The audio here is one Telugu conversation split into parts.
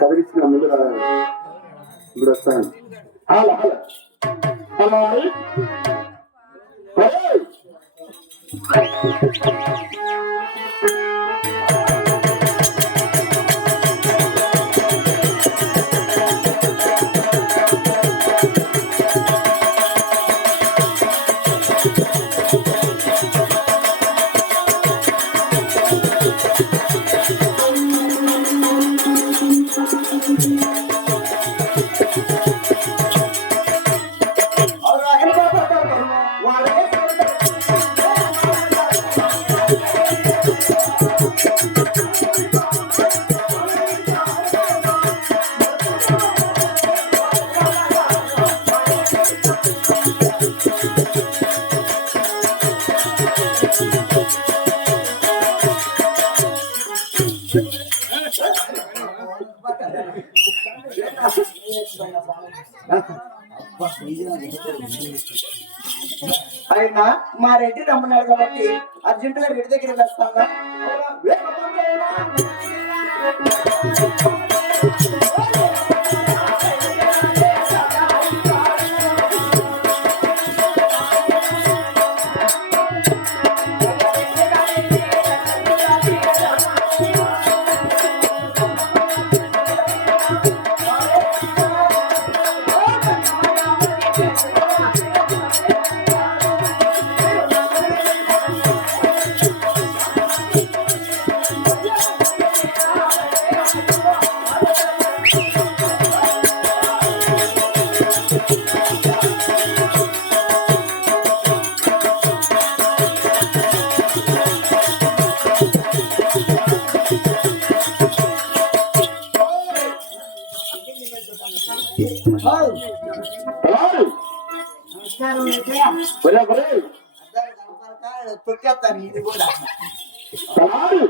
కదిలించిన ముందు ఇప్పుడు వస్తాను. అలా అలా అయినా మా రెడ్డి రమ్మన్నాడు కాబట్టి అర్జెంటుగా రెడ్డి దగ్గరికి వస్తాను. తొక్కేస్తాను ఇది కూడా రెడ్డి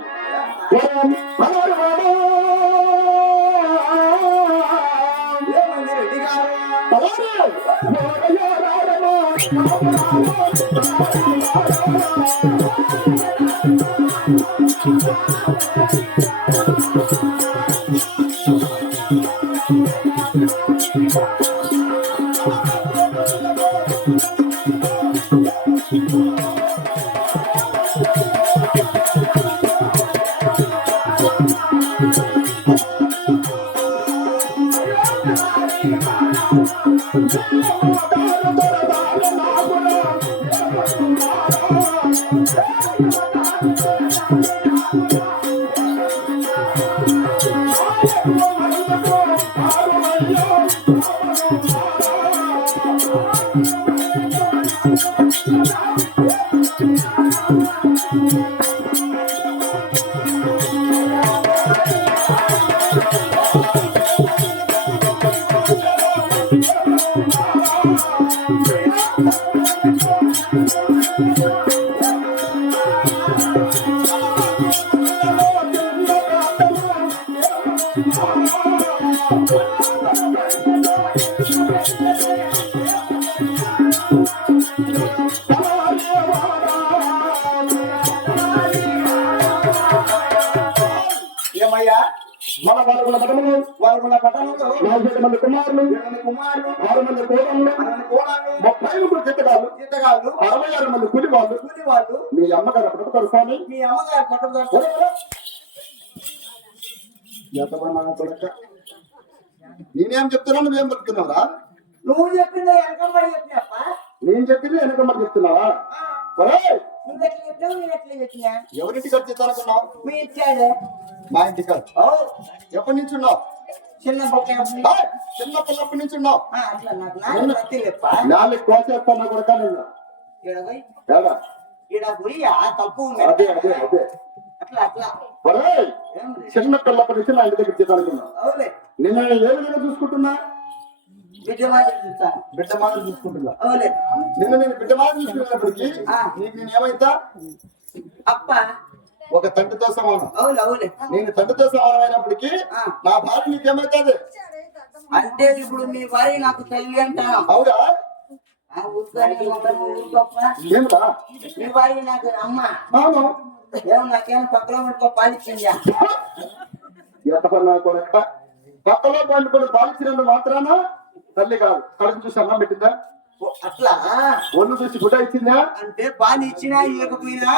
Thank you. వాళ్ళ పట్టణంలో వాళ్ళ పట్టణంలో 47 మంది కుమారులు 20 కుమారులు 6 మంది కోడళ్ళు 6 కోడళ్ళు 33 జీతగాళ్ళు జీతగాళ్ళు 66 మంది కూలి వాళ్ళు కూలి వాళ్ళు మీ అమ్మగారు పట్టుతారు స్వామి మీ అమ్మగారు పట్టుదల నేనేం చెప్తున్నా నువ్వేం చెప్తున్నావురా నువ్వు చెప్పింది వెనకమ్మడి చెప్పినప్ప నేను చెప్పింది వెనకమ్మని చెప్తున్నావా ఒరేయ్, నువ్వు ఎట్లా చెప్పినావు నేను ఎట్లా చెప్పినా ఎవరింటికి వచ్చి అనుకున్నావు మీ ఇచ్చాడే మా ఇంటికి ఓ ఎప్పటి నుంచి ఉన్నావు చిన్న బొక్క ఏయ్, చిన్న పిల్లప్పటి నుంచి ఉన్నావు అట్లా నాకు తెలియప్ప నాలుగు కోసేస్తాను కూడా నేను ఏడా? ఈడ పోయి ఆ తప్పు అదే అదే అదే అట్లా అట్లా ఒరేయ్, ఏం లేదు. చిన్న పిల్లప్పటి నుంచి నా ఇంటి దగ్గర చేయాలనుకున్నావు అవులే నిన్న ఏ విధంగా చూసుకుంటున్నా బిడ్డ మాట చూస్తాను బిడ్డ మాట చూసుకుంటున్నా అవులే నిన్న నేను బిడ్డ మాట చూసుకునేటప్పటికి నీకు నేను ఏమైతా అప్ప ఒక తండ్రితో సమానం అవులే అవులే నేను తండ్రితో సమానం అయినప్పటికీ నా భార్య నీకేమైతుంది అంటే ఇప్పుడు మీ భార్య నాకు తల్లి అంటాను అవునా ఏమిటా మీ భార్య నాకు అమ్మ అవును ఏమో నాకేమో పక్కలో పట్టుకో పాలిచ్చిందా ఎంతకన్నా కొరక పక్కలో పండు కూడా పాలించినందు మాత్రాన తల్లి కాదు కడుపు చూసి అన్నం పెట్టిందా అట్లా ఒళ్ళు చూసి గుడ్డ ఇచ్చిందా అంటే పాలు ఇచ్చినా ఇవ్వకపోయినా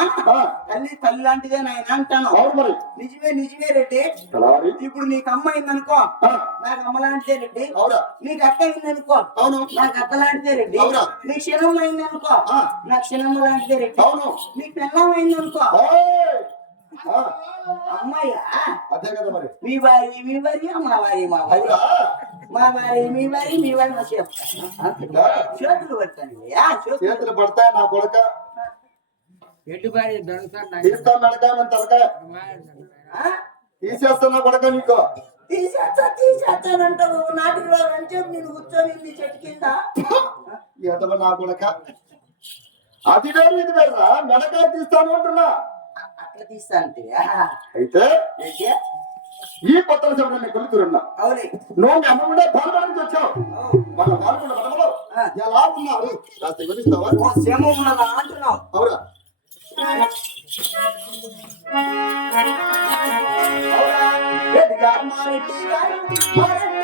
తల్లి తల్లి లాంటిదే నాయన అంటాను అవును మరి నిజమే నిజమే రెడ్డి తలారి. ఇప్పుడు నీకు అమ్మ అయిందనుకో నాకు అమ్మ లాంటిదే రెడ్డి అవునా నీకు అక్క అయిందనుకో అవును నాకు అక్క లాంటిదే రెడ్డి అవునా? నీకు క్షణం అయిందనుకో నాకు క్షణమ్మ లాంటిదే రెడ్డి అవును నీకు పెళ్ళం అయిందనుకో ఓయ్! అమ్మాయ్యా అదే కదా మరి మీ భార్య మీ భార్య మా భార్య మా భార్య అవునా మా భార్య మీ భార్య మీ భార్య మా చేతులు పడతాను చేతులు పడతాయి నా కొడక ఎటు భార్య దొరుకుతాను తీస్తా మెడకాయ తలకాయ తీసేస్తా కొడక నీకు తీసేస్తానంటావు నాటిలో అంటే నేను కూర్చొని చెట్టు కింద ఎదవ నా కొడక అది వేరు ఇది వేరా మెడకాయ తీస్తాను అంటున్నా అట్లా తీస్తా అంటే అయితే ఈ కొత్త చెప్పండి కొలుతురున్నా అవునే నువ్వు మీ అమ్మ కూడా పాల్గొన నుంచి వచ్చావు మన పాల్గొండ పడమలో ఎలా ఉన్నారు కాస్త వివరిస్తావా శ్రమ ఉన్నదా అంటున్నావు అవునా రెడ్డి గారు మారెడ్డి గారు మారెడ్డి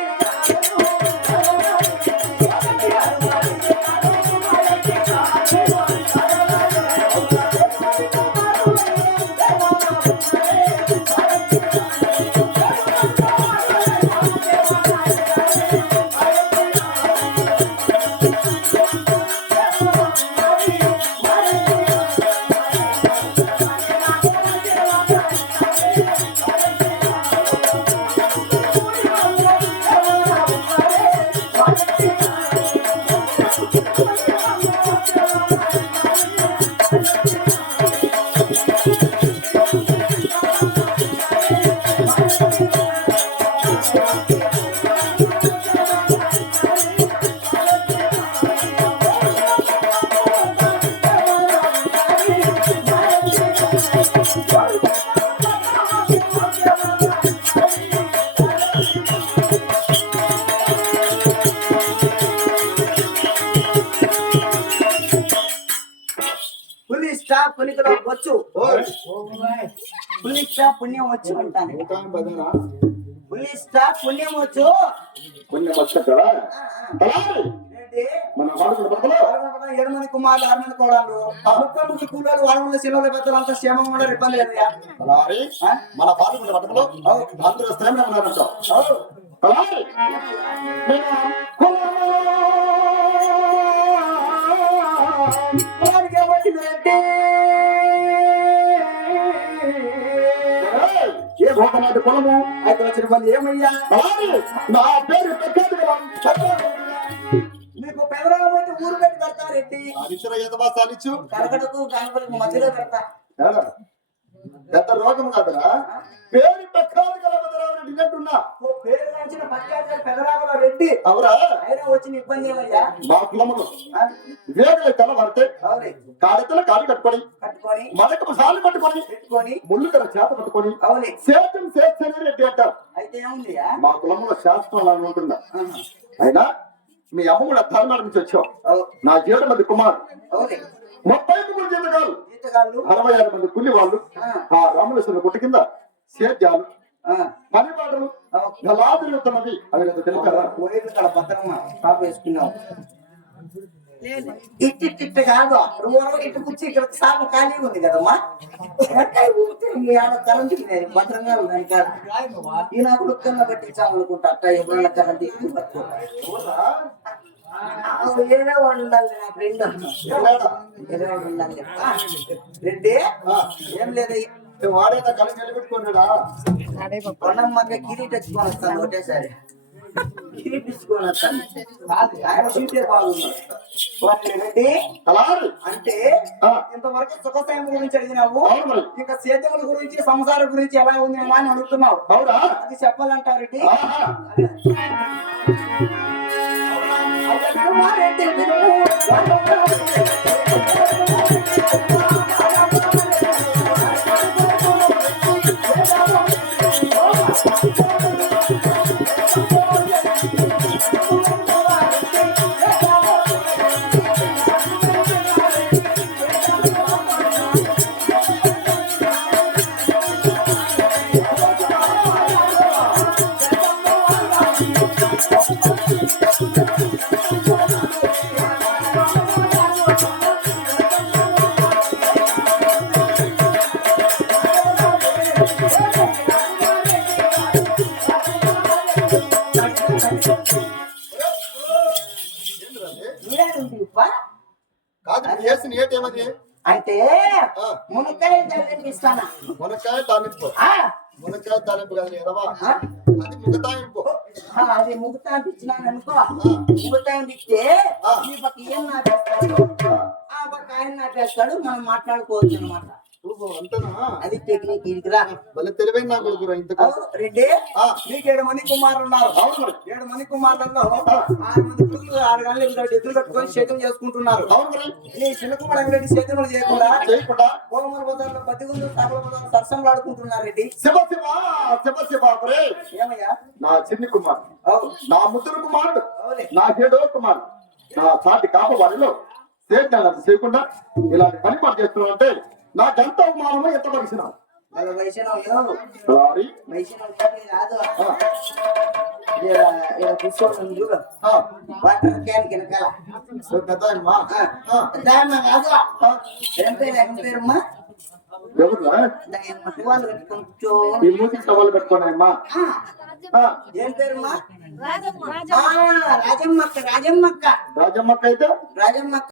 పులికలో వచ్చు పులిస్టా పుణ్యం వచ్చు అంటాను పులిస్టా పుణ్యం వచ్చు పుణ్యం వచ్చట మన ఏడు మంది కుమారులు 6 మంది కోడళ్ళు 30 కూలీలు 6 మంది శిలవుల పెద్దలు అంతా క్షేమం ఉండరు ఇబ్బంది లేదు మన పాల్గొండ పట్టణంలో అందరూ స్థిరంగా ఉన్నారంట ఏ భోగనాటి పొలము అయితే వచ్చిన పని ఏమయ్యా నా పేరు నీకు పెదరాము అయితే ఊరు పెట్టి పెడతారెడ్డి కనకడకు గణపతికి మధ్యలో పెడతా పెద్ద రోగం కాదురా పేరు పెక్కాలి గల పెదరామరెడ్డి అంటున్నా పేరు మంచిన పక్కాజ పెదరాముల రెడ్డి అవురా అయినా వచ్చిన ఇబ్బంది ఏమయ్యా మా కులములు వేగల తల పడితే కాడితల కాడి కట్టుకొని కట్టుకొని మనకు సాలు పట్టుకొని పెట్టుకొని ముళ్ళుకర చేత పట్టుకొని అవునే సేద్యం చేస్తేనే రెడ్డి అంటారు అయితే ఏముంది మా కులంలో శాస్త్రం అలా ఉంటుందా అయినా మీ అమ్మ కూడా ధర్మాల నుంచి వచ్చావు నా 7 మంది కుమారులు అవునే 33 జీతగాళ్ళు 66 మంది కూలి వాళ్ళు ఆ రామలక్ష్మణ గుట్ట కింద సేద్యాలు పని పాటలు ఎలా తిరుగుతున్నవి అవి నాకు తెలుసు కదా. పోయేది ఇక్కడ భద్రమ్మ పాప వేసుకున్నావు ఇట్టి కాదు రోజు ఇటు కూర్చి ఇక్కడ సాపు ఖాళీగా ఉంది కదమ్మా కరెంట్ భద్రంగా ఉన్నాయి ఇక్కడ ఈ నాకు లుక్కన్నా పెట్టించాము అనుకుంటా అట్ట ఎప్పుడన్నా కరెంట్ ఏదో వాడు ఉండాలి నా ఫ్రెండ్ ఏదో వాడు ఉండాలి రెడ్డి ఏం లేదు వాడైనా కలిసి నిలబెట్టుకున్నాడా కొండమ్మకి కిరీట్ తెచ్చుకొని వస్తాను ఒకటేసారి కిరీట్ తెచ్చుకొని వస్తాను ఆయన సీటే బాగుంది రెడ్డి అలాగే అంటే ఇంతవరకు సుఖసాయం గురించి అడిగినావు ఇంకా సేద్యముల గురించి సంసారం గురించి ఎలా ఉంది అని అడుగుతున్నావు అవునా అది చెప్పాలంటావు రెడ్డి కాదు చేసిన ఏటేమది అంటే మునక్కాయ ఇస్తానా మునక్కాయ తాలింపు మునక్కాయ తాలింపు కదా ఎదవా అది ముగతాయింపు అది ముగ్గుతాంటి ఇచ్చినాను అనుకో ముగ్గుతాంటి ఇస్తే ఈ పక్క ఏం నాటేస్తాడు ఆ పక్క ఆయన నాటేస్తాడు మనం మాట్లాడుకోవచ్చు అనమాట అంతనా అది టెక్నిక్ ఇదిరా మళ్ళీ తెలివైన నా కొడుకురా ఇంతకు రెడ్డి నీకు 7 మంది కుమారులు ఉన్నారు 7 మంది కుమారులలో 6 మంది కొడుకులు 6 గంటలు ఎదురు కట్టుకొని సేద్యం చేసుకుంటున్నారు నీ చిన్న కుమారు అంగడి సేద్యములు చేయకుండా కోమల బజార్లో బతిగుందు సభల బజార్ సరసంలో ఆడుకుంటున్నారు రెడ్డి శివ శివ ఏమయ్యా నా చిన్ని కుమారుడు నా ముద్దుల కుమారుడు నా 7వ కుమారుడు నా సాటి కాప వారిలో సేద్యాలు చేయకుండా ఇలాంటి పని పాటు చేస్తున్నావు అంటే నాకెంత అవమానమో ఎంత పరిచినా వైష్ణవ్ సారీ వైష్ణవ్ కాదు కూర్చోండి చూడు వాటర్ క్యాన్ కినకాల పెద్ద అమ్మా కాదు ఏం పేరమ్మా ఎవరురా వాళ్ళు పెట్టుకుంటూ ఈ మూతికి సవాలు పెట్టుకోనమ్మా ఏం పేరమ్మా రాజమ్మక్క రాజమ్మక్క అయితే రాజమ్మక్క